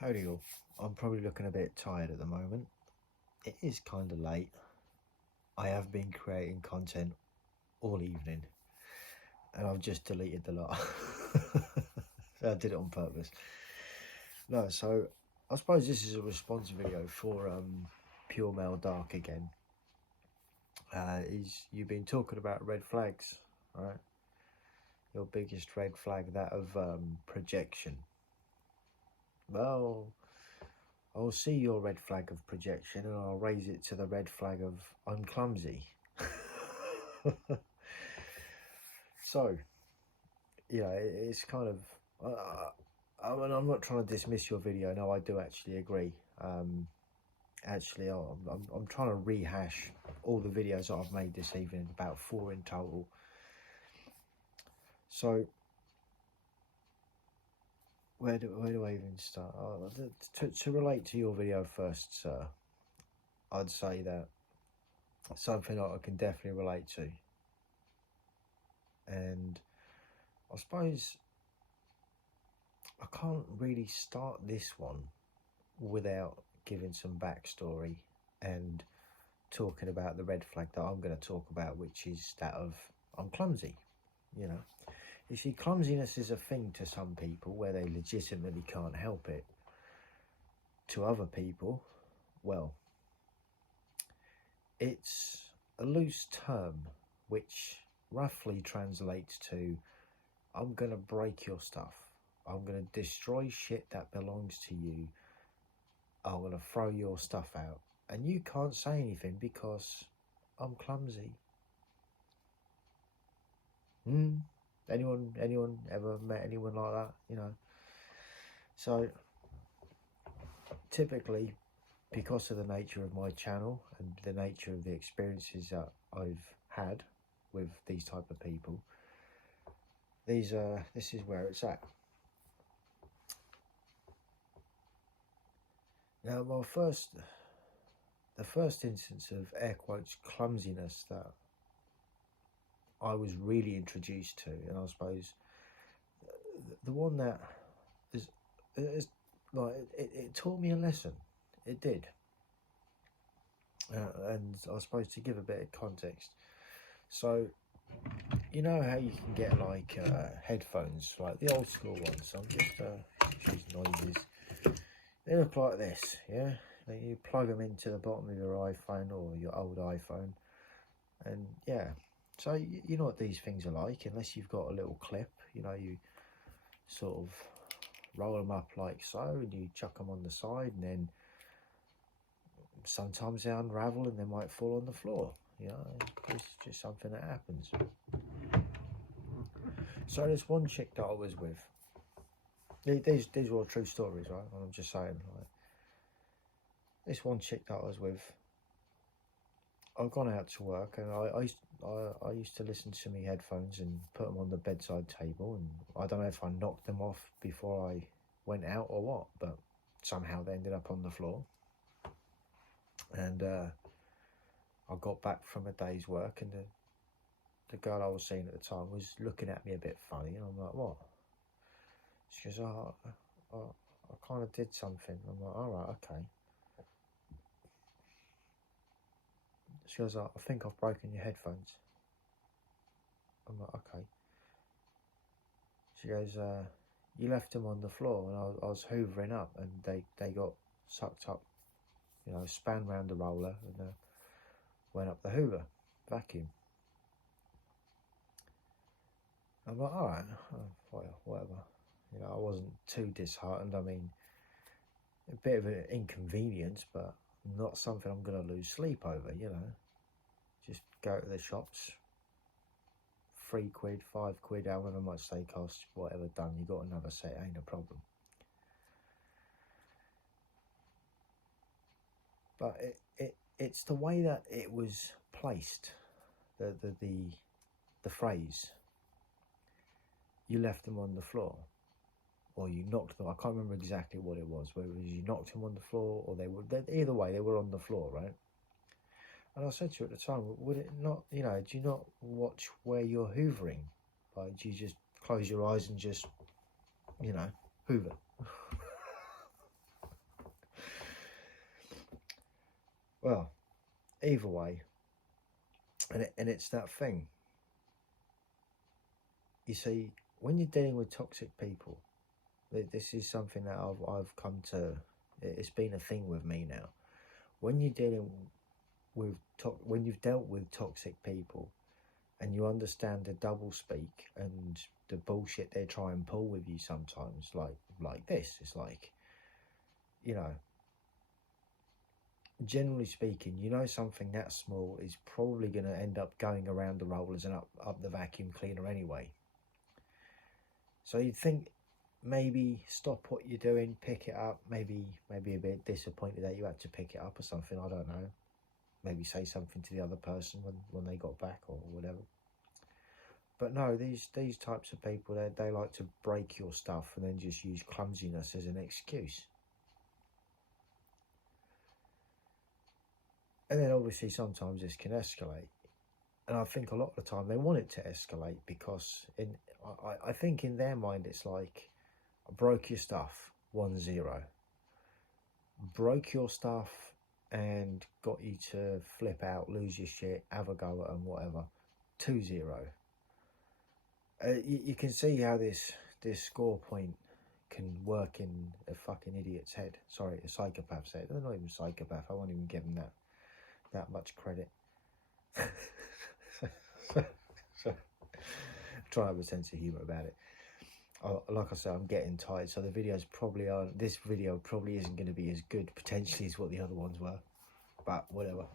Howdy all. I'm probably looking a bit tired at the moment. It is kind of late. I have been creating content all evening and I've just deleted the lot. I did it on purpose. No, so I suppose this is a response video for Pure Male Dark again. You've been talking about red flags, right? Your biggest red flag, that of projection. Well, I'll see your red flag of projection and I'll raise it to the red flag of I'm clumsy. So, yeah, it's kind of. I mean, I'm not trying to dismiss your video. No, I do actually agree. Actually, I'm trying to rehash all the videos that I've made this evening, about 4 in total. So, where do I even start? To relate to your video first, sir, I'd say that something that I can definitely relate to. And I suppose I can't really start this one without giving some backstory and talking about the red flag that I'm going to talk about, which is that of I'm clumsy. You know, you see, clumsiness is a thing to some people where they legitimately can't help it. To other people, well, it's a loose term which roughly translates to I'm going to break your stuff. I'm going to destroy shit that belongs to you. I'm going to throw your stuff out. And you can't say anything because I'm clumsy. Anyone ever met anyone like that? You know? So, typically, because of the nature of my channel and the nature of the experiences that I've had with these type of people, this is where it's at. Now, the first instance of air quotes clumsiness that I was really introduced to, and I suppose the one that is like it taught me a lesson. It did, and I suppose to give a bit of context. So, you know how you can get like headphones, like the old school ones. So I'm just excuse noises. They look like this, yeah. You plug them into the bottom of your iPhone or your old iPhone, and yeah. So you know what these things are like, unless you've got a little clip. You know, you sort of roll them up like so, and you chuck them on the side, and then sometimes they unravel and they might fall on the floor. You know, it's just something that happens. So there's one chick that I was with. These are all true stories, right? I'm just saying, like, this one chick that I was with, I've gone out to work and I used to listen to my headphones and put them on the bedside table, and I don't know if I knocked them off before I went out or what, but somehow they ended up on the floor. And I got back from a day's work, and the girl I was seeing at the time was looking at me a bit funny, and I'm like, what? She goes, oh, I kind of did something. I'm like, all right, okay. She goes, I think I've broken your headphones. I'm like, okay. She goes, you left them on the floor, and I was hoovering up, and they got sucked up, you know, span round the roller, and went up the hoover, vacuum. I'm like, all right, whatever. You know, I wasn't too disheartened. I mean, a bit of an inconvenience, but not something I'm going to lose sleep over, you know. Just go to the shops, £3, £5, however much they cost, whatever, done. You got another set, ain't a problem. But it's the way that it was placed, the phrase. You left them on the floor, or you knocked them. I can't remember exactly what it was. Whether it was you knocked them on the floor, or either way they were on the floor, right? And I said to her at the time, would it not, you know, do you not watch where you're hoovering? Like, do you just close your eyes and just, you know, hoover? Well, either way, and it's that thing. You see, when you're dealing with toxic people, this is something that I've come to. It's been a thing with me now. When you're dealing with when you've dealt with toxic people, and you understand the double speak and the bullshit they try and pull with you sometimes, like this. It's like, you know, generally speaking, you know something that small is probably going to end up going around the rollers and up the vacuum cleaner anyway. So you'd think maybe stop what you're doing, pick it up. Maybe a bit disappointed that you had to pick it up or something. I don't know. Maybe say something to the other person when they got back or whatever. But no, these types of people, they like to break your stuff and then just use clumsiness as an excuse. And then obviously sometimes this can escalate. And I think a lot of the time they want it to escalate because I think in their mind it's like, I broke your stuff, 1-0. Broke your stuff and got you to flip out, lose your shit, have a go at them, whatever, 2-0. You can see how this score point can work in a fucking idiot's head. Sorry, a psychopath's head. They're not even psychopath. I won't even give them that much credit. so, try to have a sense of humour about it. Like I said, I'm getting tired, so the videos probably aren't. This video probably isn't going to be as good potentially as what the other ones were, but whatever.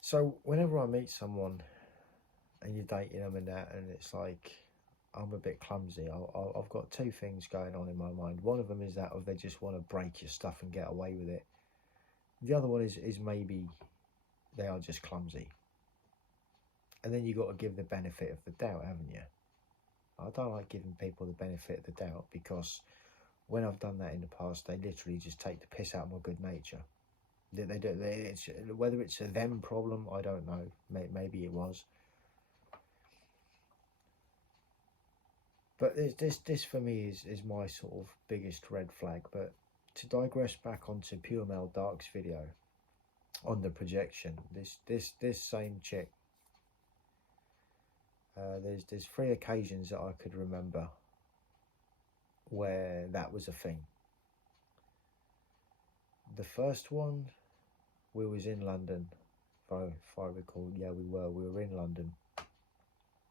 So whenever I meet someone and you're dating them and that, and it's like, I'm a bit clumsy, I've got two things going on in my mind. One of them is that they just want to break your stuff and get away with it. The other one is maybe they are just clumsy. And then you got to give the benefit of the doubt, haven't you? I don't like giving people the benefit of the doubt because when I've done that in the past, they literally just take the piss out of my good nature. They do. Whether it's a them problem, I don't know. Maybe it was. But this for me is my sort of biggest red flag. But to digress back onto Pure Male Dark's video on the projection, this same chick. There's 3 occasions that I could remember where that was a thing. The first one, we was in London, if I recall. Yeah, we were in London,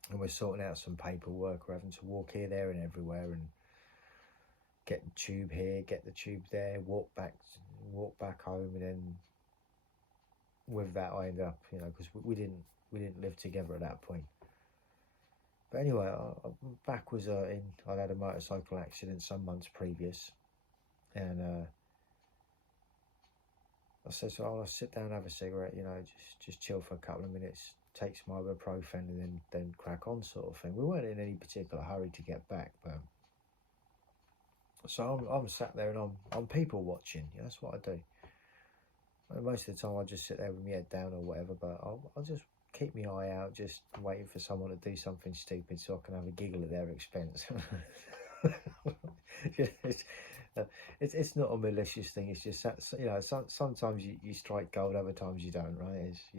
and we're sorting out some paperwork. We're having to walk here, there, and everywhere, and get the tube here, get the tube there, walk back home, and then with that I ended up, because we didn't live together at that point. But anyway, back was I'd had a motorcycle accident some months previous, and I said, so I'll sit down and have a cigarette, just chill for a couple of minutes, take some ibuprofen, and then crack on, sort of thing. We weren't in any particular hurry to get back, but so I'm sat there and I'm people watching. Yeah, that's what I do. And most of the time I just sit there with my head down or whatever, but I'll just keep my eye out, just waiting for someone to do something stupid so I can have a giggle at their expense. It's not a malicious thing. It's just sometimes you strike gold, other times you don't, right? It's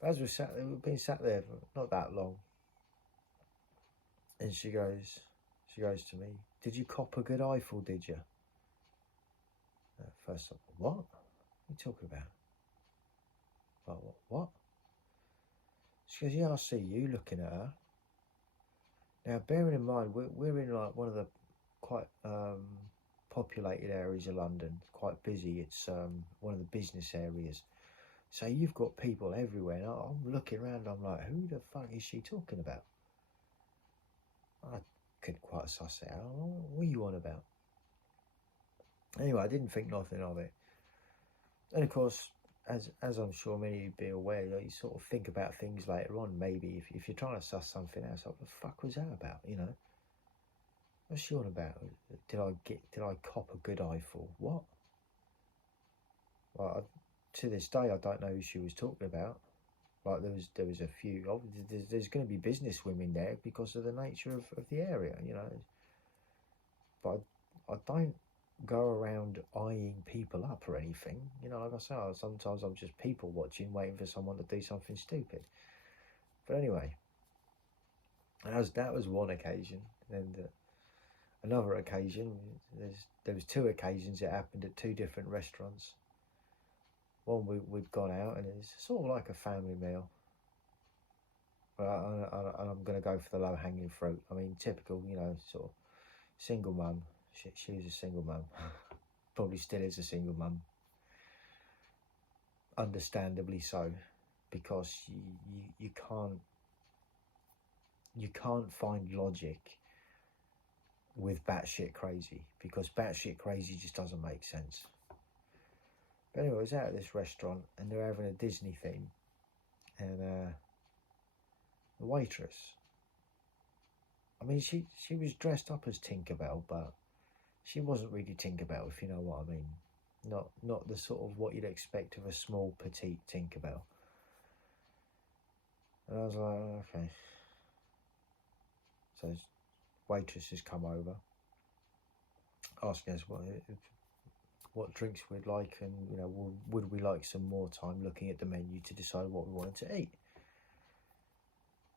But as we've been sat there for not that long, and she goes to me, "Did you cop a good eyeful? Did you?" First, what are you talking about? Like, what? She goes, "Yeah, I see you looking at her." Now, bearing in mind, we're in like one of the quite populated areas of London, quite busy. It's one of the business areas. So you've got people everywhere. And I'm looking around, I'm like, who the fuck is she talking about? I couldn't quite suss it out. What are you on about? Anyway, I didn't think nothing of it. And of course, as I'm sure many of you be aware, you sort of think about things later on. Maybe if you're trying to suss something out, what the fuck was that about? What's she on about? Did I cop a good eyeful? What? Well, to this day, I don't know who she was talking about. Like there was a few. There's going to be business women there because of the nature of the area, But I don't go around eyeing people up or anything. You know, like I say, sometimes I'm just people watching, waiting for someone to do something stupid. But anyway, that was one occasion. And another occasion, there was two occasions it happened at two different restaurants. One we'd gone out and it's sort of like a family meal. I'm going to go for the low hanging fruit. I mean, typical, you know, sort of single mum. She was a single mum. Probably still is a single mum. Understandably so, because you can't find logic with batshit crazy, because batshit crazy just doesn't make sense. But anyway, I was out at this restaurant and they're having a Disney theme, and the waitress, I mean, she was dressed up as Tinkerbell, but she wasn't really Tinkerbell, if you know what I mean. Not the sort of what you'd expect of a small, petite Tinkerbell. And I was like, oh, okay. So this waitress has come over, asking us what drinks we'd like, and you know, would we like some more time looking at the menu to decide what we wanted to eat.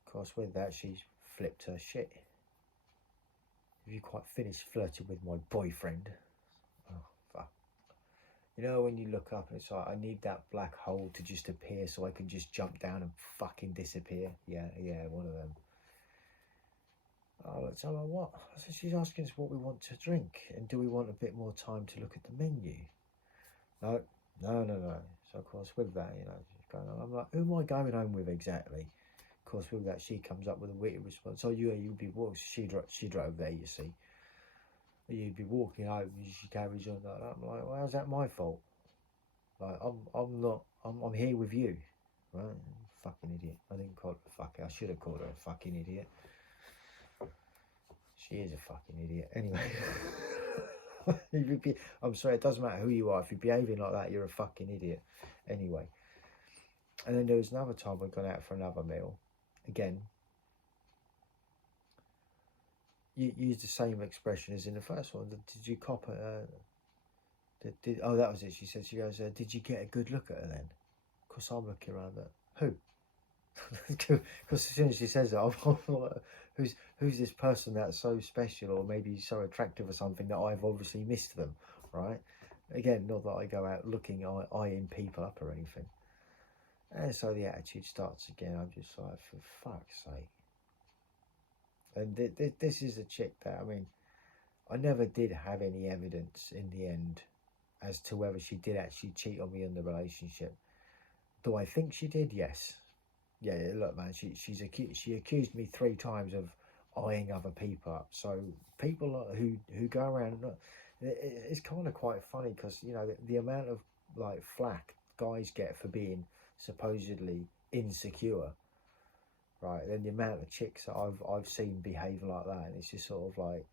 Of course, with that, she's flipped her shit. Have you quite finished flirting with my boyfriend? Oh, fuck. You know, when you look up and it's like, I need that black hole to just appear so I can just jump down and fucking disappear. Yeah, one of them. Oh, let's tell her what. So she's asking us what we want to drink and do we want a bit more time to look at the menu. No. So of course with that, you know, she's going on. I'm like, who am I going home with exactly? Of course with that, she comes up with a witty response. Oh, you'd be walking. She drove there, you see. You'd be walking home. She carries on like that. I'm like, well, how's that my fault? Like, I'm here with you, right? Fucking idiot. I didn't call her a fucking. I should have called her a fucking idiot. She is a fucking idiot. Anyway. I'm sorry, it doesn't matter who you are. If you're behaving like that, you're a fucking idiot. Anyway. And then there was another time we'd gone out for another meal. Again, you used the same expression as in the first one. Did you cop it? Oh, that was it. She goes, did you get a good look at her then? Of course, I'm looking around at who? Because as soon as she says that, I'm like, who's this person that's so special or maybe so attractive or something that I've obviously missed them, right? Again, not that I go out looking, eyeing people up or anything. And so the attitude starts again. I'm just like, for fuck's sake. And this is a chick that, I mean, I never did have any evidence in the end as to whether she did actually cheat on me in the relationship. Do I think she did? Yes. Yeah, look, man, she accused me 3 times of eyeing other people up. So people who go around, it's kind of quite funny because, you know, the amount of like flack guys get for being supposedly insecure, right? Then the amount of chicks that I've seen behave like that, and it's just sort of like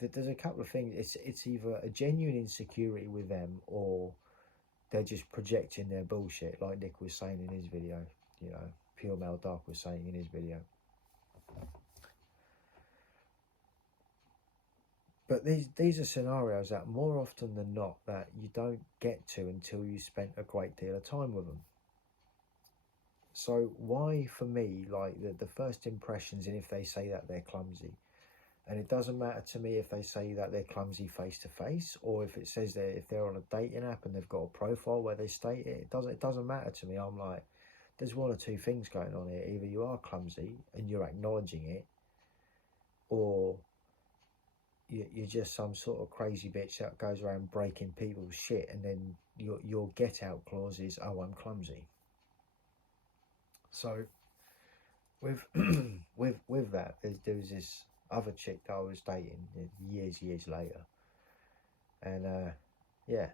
there's a couple of things. It's either a genuine insecurity with them or they're just projecting their bullshit, like Nick was saying in his video. You know, Pure Male Dark was saying in his video. But these are scenarios that more often than not that you don't get to until you spent a great deal of time with them. So why, for me, like the first impressions, and if they say that they're clumsy, and it doesn't matter to me if they say that they're clumsy face to face, or if it says that if they're on a dating app and they've got a profile where they state it, it doesn't matter to me. I'm like, there's one or two things going on here. Either you are clumsy and you're acknowledging it, or you're just some sort of crazy bitch that goes around breaking people's shit, and then your get out clause is, oh, I'm clumsy. So with with that, there was this other chick that I was dating years later, and yeah,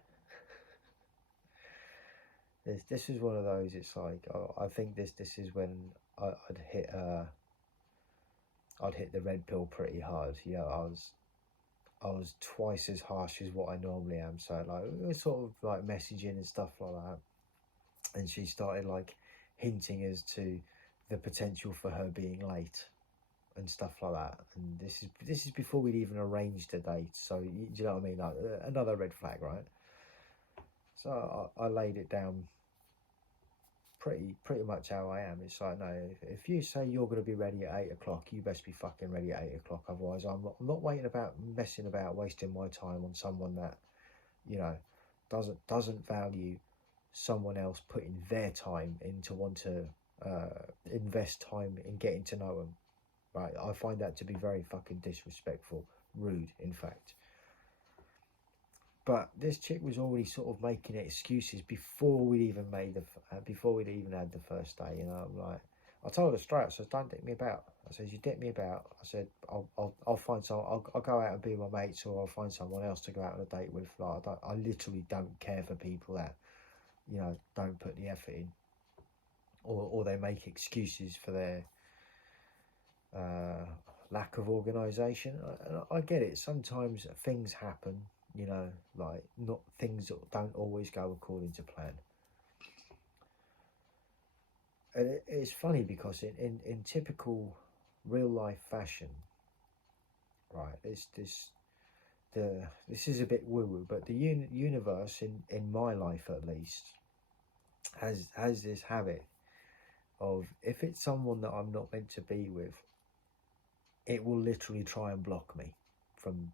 this is one of those. It's like I think this is when I'd hit the red pill pretty hard. Yeah, I was twice as harsh as what I normally am. So like we were sort of like messaging and stuff like that, and she started like hinting as to the potential for her being late. and stuff like that. And this is before we'd even arranged a date. So do you know what I mean? Like another red flag, right? So I laid it down pretty much how I am. It's like, no, if you say you're going to be ready at 8 o'clock, you best be fucking ready at 8 o'clock. Otherwise, I'm not waiting about, messing about, wasting my time on someone that, you know, doesn't value someone else putting their time in to want to invest time in getting to know them. Right? I find that to be very fucking disrespectful, rude, in fact. But this chick was already sort of making excuses before we'd even before we'd even had the first day. You know, I'm like, I told her straight. I said, "Don't dick me about." I said, "You dick me about." I said, "I'll find someone. I'll go out and be with my mates, or I'll find someone else to go out on a date with." Like, I literally don't care for people that, you know, don't put the effort in, or they make excuses for their lack of organisation. I get it. Sometimes things happen. You know, like not things that don't always go according to plan. And it's funny because in typical real life fashion, right? This is a bit woo woo, but the universe in my life at least has this habit of, if it's someone that I'm not meant to be with, it will literally try and block me from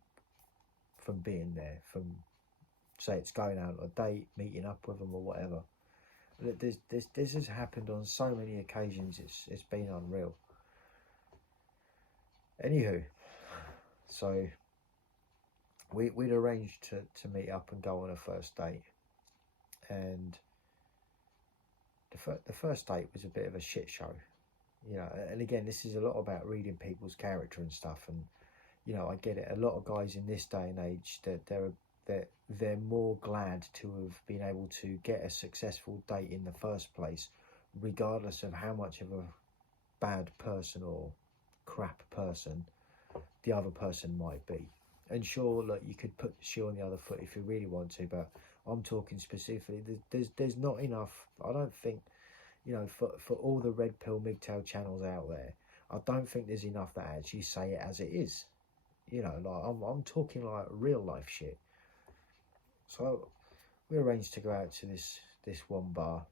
being there, from, say it's going out on a date, meeting up with them or whatever. This has happened on so many occasions, it's been unreal. Anywho, so we'd arranged to meet up and go on a first date, and the first date was a bit of a shit show, you know. And again, this is a lot about reading people's character and stuff, and you know, I get it. A lot of guys in this day and age, that they're more glad to have been able to get a successful date in the first place, regardless of how much of a bad person or crap person the other person might be. And sure, look, you could put the shoe on the other foot if you really want to, but I'm talking specifically, there's not enough, I don't think, you know, for all the red pill mgtow channels out there, I don't think there's enough that actually say it as it is. You know, like I'm talking like real life shit. So we arranged to go out to this one bar,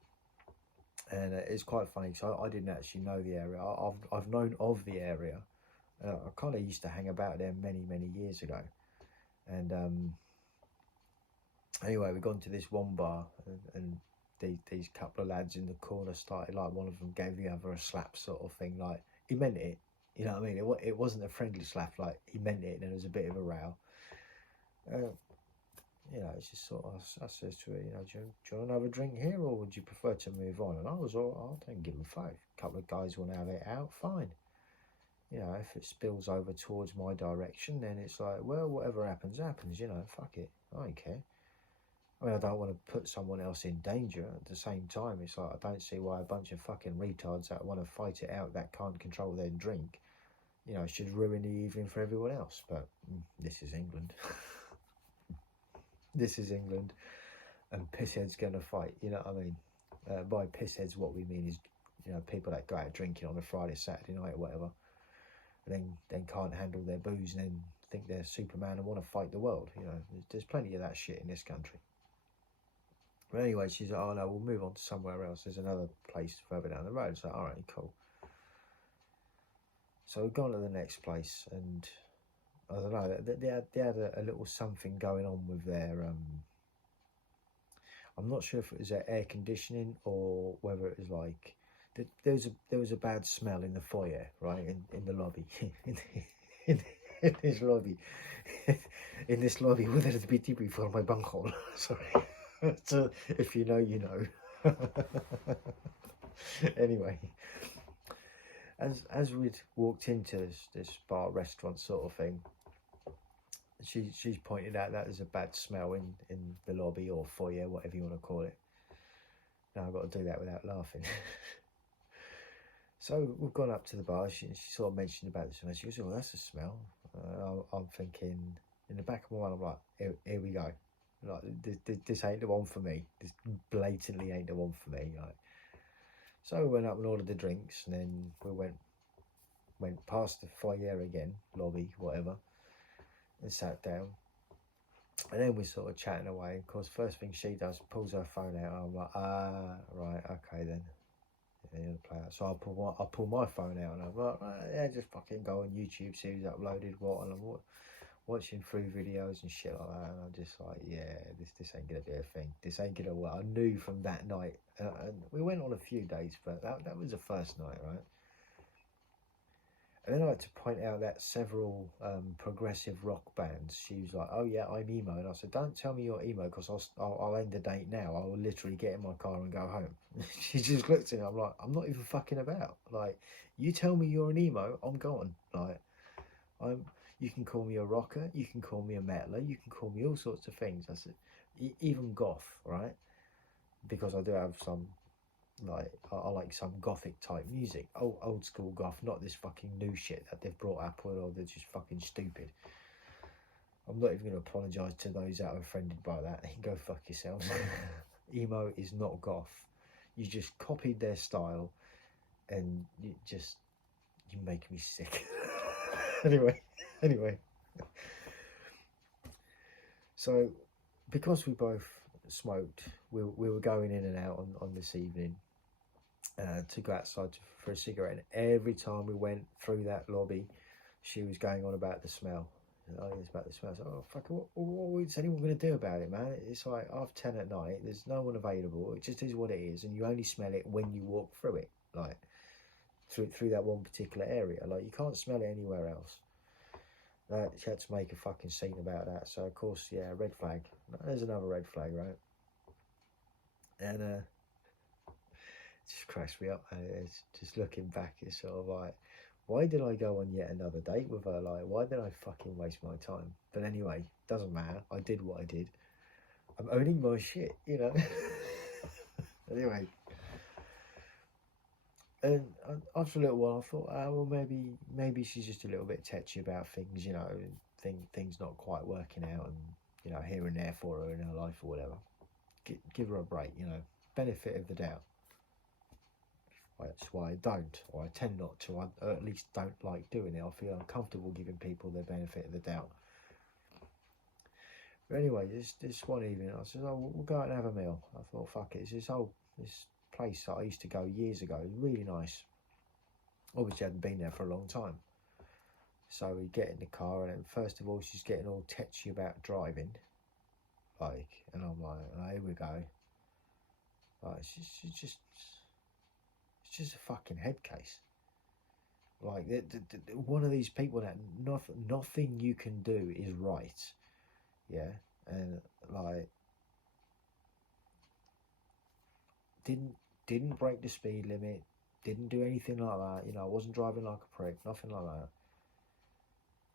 and it's quite funny because I didn't actually know the area. I've known of the area. I kind of used to hang about there many years ago, and anyway, we gone to this one bar, and these couple of lads in the corner started, like, one of them gave the other a slap sort of thing, like he meant it. You know what I mean? It wasn't a friendly slap, like he meant it, and there was a bit of a row. You know, it's just sort of, I says to her, you know, do you want another drink here, or would you prefer to move on? And I was all, I don't give a fuck. A couple of guys want to have it out, fine. You know, if it spills over towards my direction, then it's like, well, whatever happens, happens, you know, fuck it. I don't care. I mean, I don't want to put someone else in danger. At the same time, it's like, I don't see why a bunch of fucking retards that want to fight it out, that can't control their drink, you know, should ruin the evening for everyone else. But this is England. This is England, and pissheads going to fight, you know what I mean? By pissheads, what we mean is, you know, people that go out drinking on a Friday, Saturday night or whatever, and then can't handle their booze and then think they're Superman and want to fight the world. You know, there's plenty of that shit in this country. But anyway, she's like, oh no, we'll move on to somewhere else. There's another place further down the road. So, all right, cool. So we've gone to the next place, and I don't know, they had a little something going on with their, I'm not sure if it was their air conditioning or whether it was like, there was a bad smell in the foyer, right, in the lobby, in this lobby, in this lobby with a bitty before my bunghole. Sorry, so if you know, you know. Anyway, as we'd walked into this bar restaurant sort of thing, she's pointed out that there's a bad smell in the lobby or foyer, whatever you want to call it. Now I've got to do that without laughing. So we've gone up to the bar. She sort of mentioned about the smell. She goes, "Oh, that's a smell." I'm thinking, in the back of my mind, I'm like, here we go. Like, this ain't the one for me. This blatantly ain't the one for me. Like, so we went up and ordered the drinks, and then we went went past the foyer again, lobby, whatever, and sat down. And then we're sort of chatting away. Of course, first thing she does, pulls her phone out. I'm like, right, okay then. Yeah, play out. So I pull my phone out, and I'm like, yeah, just fucking go on YouTube, see who's uploaded what, and I'm watching through videos and shit like that. And I'm just like, yeah, this ain't gonna be a thing. This ain't gonna work. I knew from that night, and we went on a few dates, but that was the first night, right? And then I like to point out that several progressive rock bands. She was like, "Oh yeah, I'm emo," and I said, "Don't tell me you're emo, because I'll end the date now. I will literally get in my car and go home." She just looked at me. I'm like, "I'm not even fucking about. Like, you tell me you're an emo, I'm gone. Like, I'm. You can call me a rocker. You can call me a metaler. You can call me all sorts of things." I said, even goth, right? Because I do have some, like, I like some gothic type music, old school goth, not this fucking new shit that they've brought up, or they're just fucking stupid. I'm not even going to apologise to those that are offended by that. Go fuck yourself. Emo is not goth. You just copied their style, and you make me sick. anyway. So, because we both smoked, we were going in and out on this evening. To go outside for a cigarette, and every time we went through that lobby, she was going on about the smell. Oh, it's about the smell. So, oh fuck, what's anyone going to do about it, man? It's like 10:30 at night. There's no one available. It just is what it is, and you only smell it when you walk through it, like through that one particular area. Like, you can't smell it anywhere else. She had to make a fucking scene about that. So of course, yeah, red flag. There's another red flag, right? And just cracks me up. It's just looking back, it's sort of like, why did I go on yet another date with her? Like, why did I fucking waste my time? But anyway, doesn't matter. I did what I did. I'm owning my shit, you know. Anyway, and after a little while, I thought, well, maybe she's just a little bit tetchy about things, you know, things not quite working out, and you know, here and there for her in her life or whatever. Give her a break, you know, benefit of the doubt. That's why I don't, or I tend not to. I at least don't like doing it. I feel uncomfortable giving people the benefit of the doubt. But anyway, this one evening, I said, "Oh, we'll go out and have a meal." I thought, "Fuck it." It's this place that I used to go years ago. It was really nice. Obviously, I hadn't been there for a long time. So we get in the car, and first of all, she's getting all tetchy about driving, like, and I'm like, "Oh, here we go." Like, she's just. It's just a fucking head case. Like, one of these people that nothing you can do is right. Yeah, and like, didn't break the speed limit, didn't do anything like that. You know, I wasn't driving like a prick, nothing like that.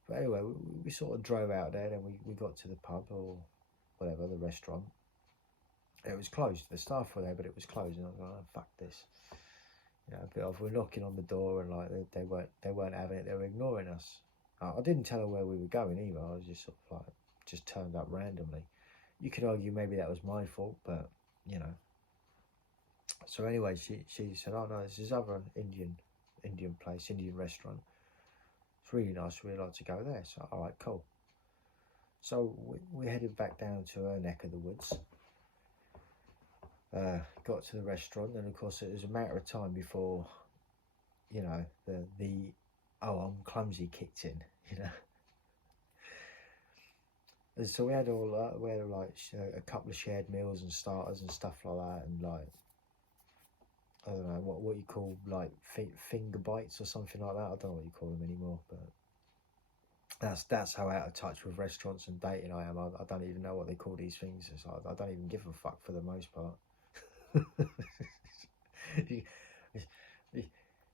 But anyway, we sort of drove out there, and we got to the pub or whatever, the restaurant. It was closed. The staff were there, but it was closed, and I was like, oh, fuck this. You know, a bit of, we're knocking on the door, and like they weren't having it. They were ignoring us. I didn't tell her where we were going either. I was just sort of like, just turned up randomly. You could argue maybe that was my fault, but you know. So anyway, she said, "Oh no, this is other Indian place, Indian restaurant. It's really nice. We'd like to go there." So all right, cool. So we headed back down to her neck of the woods. Got to the restaurant, and of course it was a matter of time before, you know, the oh, I'm clumsy kicked in, you know. And so we had like a couple of shared meals and starters and stuff like that, and like, I don't know what you call, like, finger bites or something like that. I don't know what you call them anymore, but that's how out of touch with restaurants and dating I am. I don't even know what they call these things. It's like, I don't even give a fuck for the most part.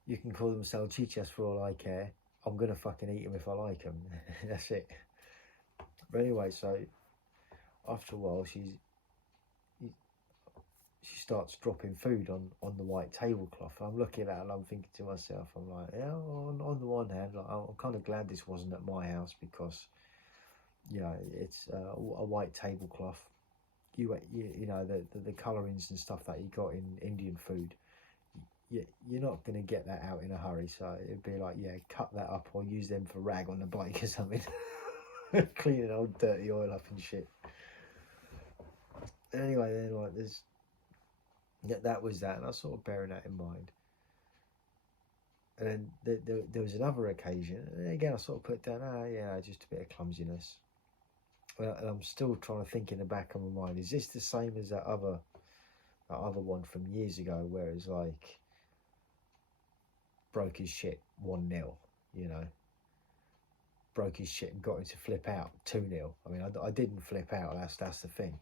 you can call them salchichas for all I care. I'm gonna fucking eat them if I like them. That's it. But anyway, so after a while, she starts dropping food on the white tablecloth. I'm looking at it and I'm thinking to myself, I'm like, yeah, on the one hand, like, I'm kind of glad this wasn't at my house, because, you know, it's a white tablecloth. You know, the colorings and stuff that you got in Indian food, you're not going to get that out in a hurry. So it'd be like, yeah, cut that up or use them for rag on the bike or something. Cleaning old dirty oil up and shit. Anyway, then like that was that, and I was sort of bearing that in mind. And then there was another occasion, and again I sort of put down, yeah, just a bit of clumsiness. And I'm still trying to think in the back of my mind, is this the same as that other one from years ago, where it's like broke his shit 1-0, you know, broke his shit and got him to flip out 2-0. I mean, I didn't flip out. That's the thing.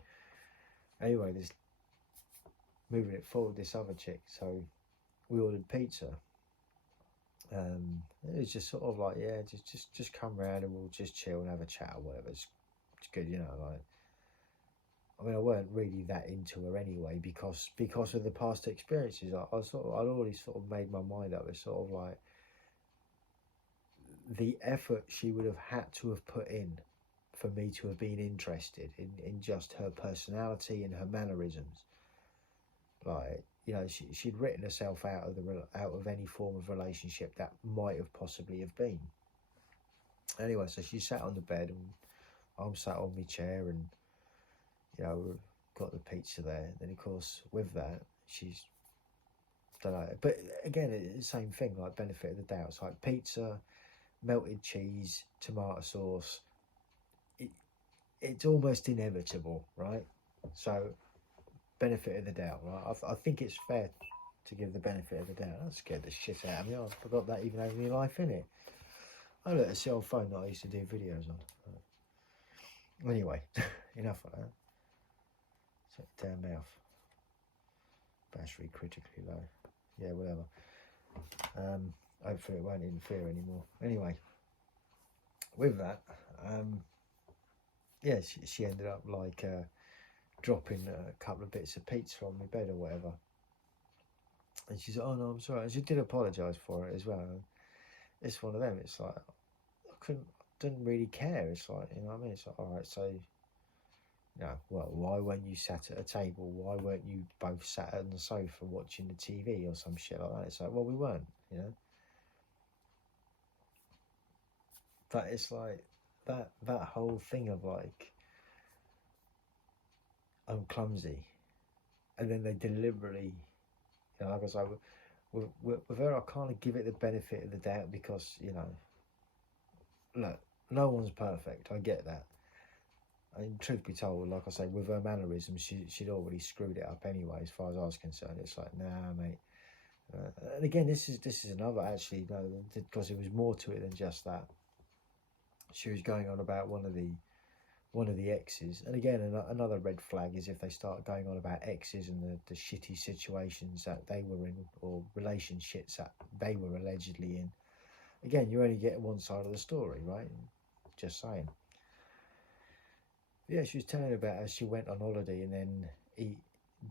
Anyway, this moving it forward, this other chick. So we ordered pizza. It was just sort of like, yeah, just come round and we'll just chill and have a chat or whatever. It's good, you know. Like, I mean, I weren't really that into her anyway because of the past experiences. I'd already sort of made my mind up. It's sort of like the effort she would have had to have put in for me to have been interested in just her personality and her mannerisms. Like, you know, she'd written herself out of any form of relationship that might have possibly have been. Anyway, so she sat on the bed and I'm sat on my chair, and you know, we've got the pizza there. Then of course with that, she's, don't know, but again it's the same thing, like benefit of the doubt. It's like pizza, melted cheese, tomato sauce. It's almost inevitable, right? So benefit of the doubt, right? I think it's fair to give the benefit of the doubt. That scared the shit out of me. I forgot that even had any life in it. I looked at a cell phone that I used to do videos on. Anyway, enough of that. Shut your damn mouth. Battery critically low. Yeah, whatever. Hopefully it won't interfere anymore. Anyway, with that, yeah, she ended up like dropping a couple of bits of pizza on my bed or whatever. And she said, oh no, I'm sorry. And she did apologise for it as well. And it's one of them. It's like, didn't really care. It's like, you know what I mean? It's like, all right, so, you know, well, why weren't you sat at a table? Why weren't you both sat on the sofa watching the TV or some shit like that? It's like, well, we weren't, you know? But it's like, that whole thing of like, I'm clumsy. And then they deliberately, you know, like I say, with her, I kind of give it the benefit of the doubt because, you know, look, no one's perfect. I get that. And truth be told, like I say, with her mannerisms, she'd already screwed it up anyway, as far as I was concerned. It's like, nah, mate. And again, this is another, actually, no, because there was more to it than just that. She was going on about one of the exes, and again, another red flag is if they start going on about exes and the shitty situations that they were in, or relationships that they were allegedly in. Again, you only get one side of the story, right? Just saying. Yeah, she was telling about how she went on holiday and then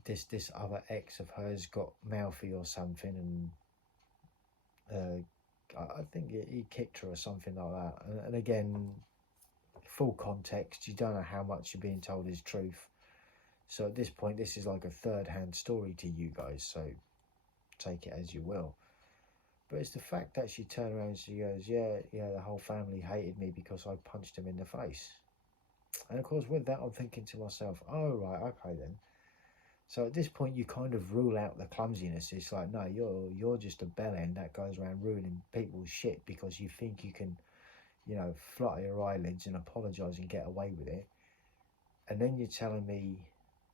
this other ex of hers got mouthy or something, and I think he kicked her or something like that. And again, full context, you don't know how much you're being told is truth. So at this point, this is like a third-hand story to you guys, so take it as you will. But it's the fact that she turned around and she goes, yeah, the whole family hated me because I punched him in the face. And of course, with that, I'm thinking to myself, oh, right, okay then. So at this point, you kind of rule out the clumsiness. It's like, no, you're just a bellend that goes around ruining people's shit because you think you can, you know, flutter your eyelids and apologise and get away with it. And then you're telling me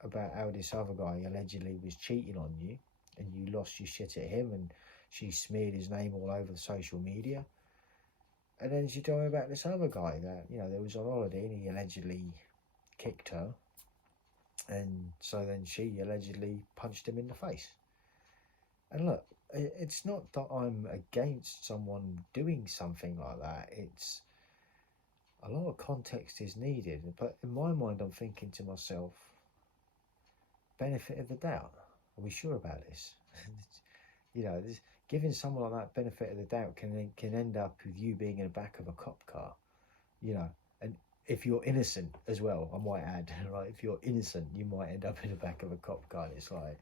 about how this other guy allegedly was cheating on you and you lost your shit at him and she smeared his name all over social media. And then she told me about this other guy that, you know, they was on holiday and he allegedly kicked her. And so then she allegedly punched him in the face. And look, it's not that I'm against someone doing something like that. It's a lot of context is needed. But in my mind, I'm thinking to myself, benefit of the doubt. Are we sure about this? You know, giving someone like that benefit of the doubt can end up with you being in the back of a cop car, you know. And if you're innocent as well, I might add, right? If you're innocent, you might end up in the back of a cop car. And it's like,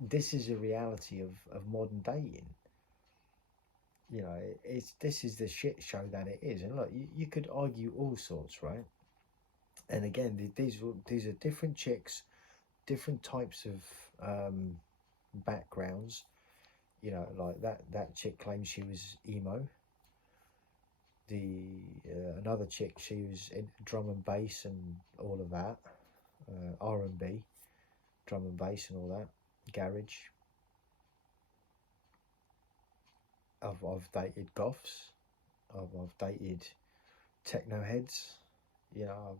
this is a reality of modern dating. You know, this is the shit show that it is. And look, you could argue all sorts, right? And again, these are different chicks, different types of backgrounds. You know, like that chick claims she was emo. The another chick, she was in drum and bass and all of that, R&B, drum and bass and all that, garage. I've dated goths. I've dated techno heads. You know,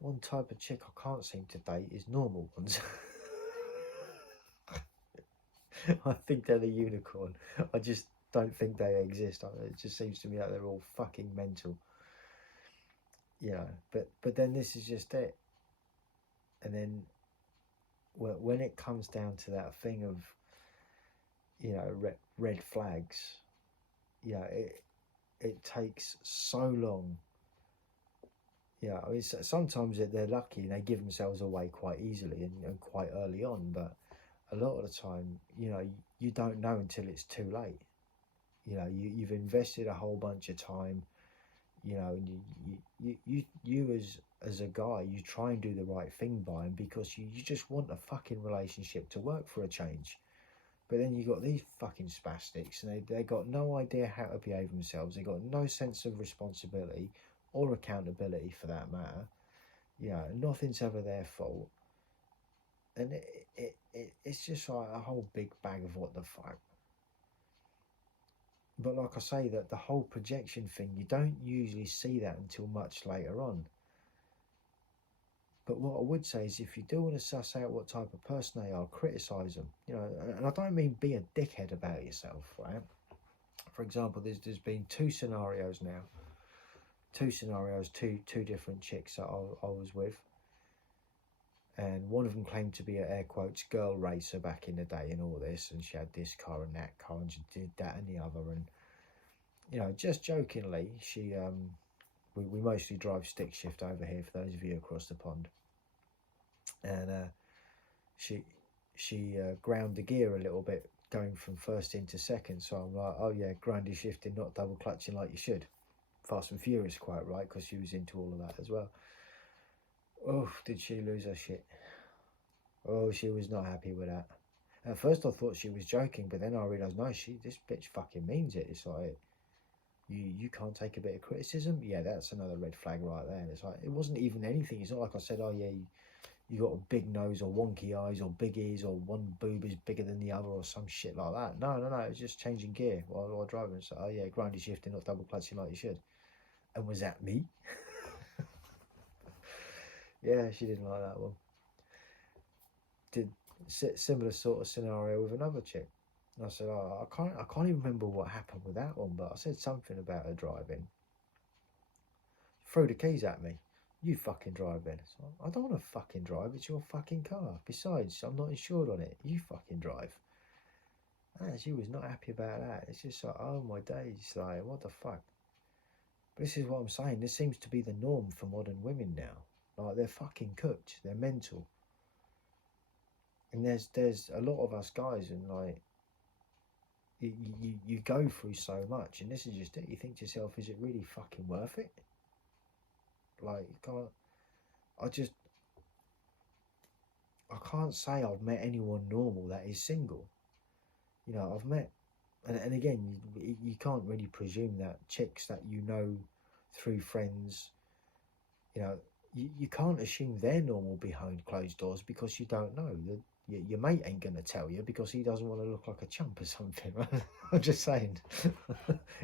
one type of chick I can't seem to date is normal ones. I think they're the unicorn. I just don't think they exist. It just seems to me like they're all fucking mental. You know, but then this is just it. And then when it comes down to that thing of, you know, red flags, you know, it takes so long. Yeah, I mean, sometimes they're lucky and they give themselves away quite easily and quite early on, but a lot of the time, you know, you don't know until it's too late. You know, you've invested a whole bunch of time, you know, and you as a guy, you try and do the right thing by him because you just want a fucking relationship to work for a change. But then you got these fucking spastics, and they got no idea how to behave themselves. They got no sense of responsibility or accountability, for that matter. You know, nothing's ever their fault, and it's just like a whole big bag of what the fuck. But like I say, that the whole projection thing, you don't usually see that until much later on. But what I would say is, if you do want to suss out what type of person they are, criticise them. You know, and I don't mean be a dickhead about yourself, right? For example, there's been two scenarios now, two different chicks that I was with, and one of them claimed to be an air quotes girl racer back in the day and all this, and she had this car and that car, and she did that and the other, and you know, just jokingly, she we mostly drive stick shift over here for those of you across the pond, and she ground the gear a little bit going from first into second. So I'm like, oh yeah, grindy shifting, not double clutching like you should. Fast and Furious, quite right, because she was into all of that as well. Oh, did she lose her shit? Oh, she was not happy with that. At first I thought she was joking, but then I realised, no, this bitch fucking means it. It's like, you can't take a bit of criticism? Yeah, that's another red flag right there. And it's like, it wasn't even anything. It's not like I said, oh yeah, you got a big nose or wonky eyes or big ears or one boob is bigger than the other or some shit like that. No, it was just changing gear while driving. So, oh yeah, grindy shifting, not double clutching like you should. And was that me? Yeah, she didn't like that one. Did similar sort of scenario with another chick. And I said, oh, I can't even remember what happened with that one, but I said something about her driving. Threw the keys at me. You fucking drive then. So I don't want to fucking drive. It's your fucking car. Besides, I'm not insured on it. You fucking drive. And she was not happy about that. It's just like, oh my days, like, what the fuck? But this is what I'm saying. This seems to be the norm for modern women now. Like, they're fucking cooked. They're mental. And there's a lot of us guys, and like, you go through so much, and this is just it. You think to yourself, is it really fucking worth it? Like, I just, I can't say I've met anyone normal that is single. You know, I've met, and again, you can't really presume that chicks that you know through friends, you know, you can't assume they're normal behind closed doors because you don't know. Your mate ain't going to tell you because he doesn't want to look like a chump or something, right? I'm just saying.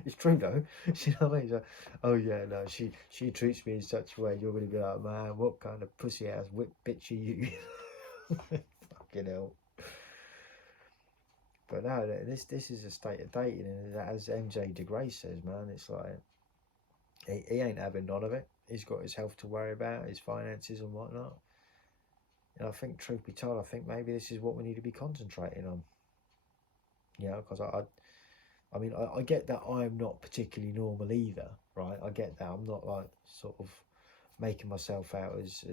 It's true though. You know what I mean? Like, oh yeah, no, she treats me in such a way, you're going to be like, man, what kind of pussy ass whip bitch are you? Fucking hell. But no, this is a state of dating, and as MJ DeGrace says, man, it's like he ain't having none of it. He's got his health to worry about, his finances and whatnot. And I think, truth be told, I think maybe this is what we need to be concentrating on. You know, because I mean, I get that I'm not particularly normal either, right? I get that I'm not like sort of making myself out as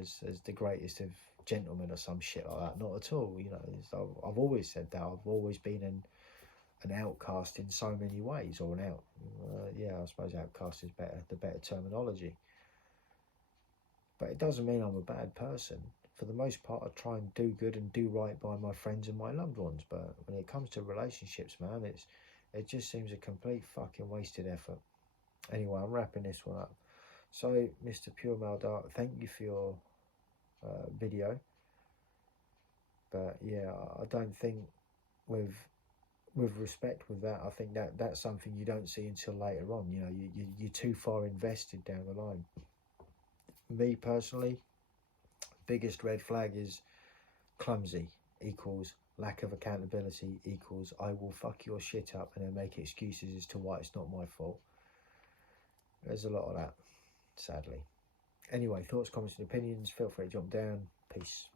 the greatest of gentleman or some shit like that. Not at all. You know, I've always said that. I've always been an outcast in so many ways, or an out. Yeah, I suppose outcast is the better terminology. But it doesn't mean I'm a bad person. For the most part, I try and do good and do right by my friends and my loved ones. But when it comes to relationships, man, it just seems a complete fucking wasted effort. Anyway, I'm wrapping this one up. So, Mr. Pure Maldark, thank you for your video. But yeah, I don't think with respect with that, I think that's something you don't see until later on. You know, you're too far invested down the line. Me personally, biggest red flag is clumsy equals lack of accountability equals I will fuck your shit up and then make excuses as to why it's not my fault. There's a lot of that, sadly. Anyway, thoughts, comments and opinions, feel free to jump down. Peace.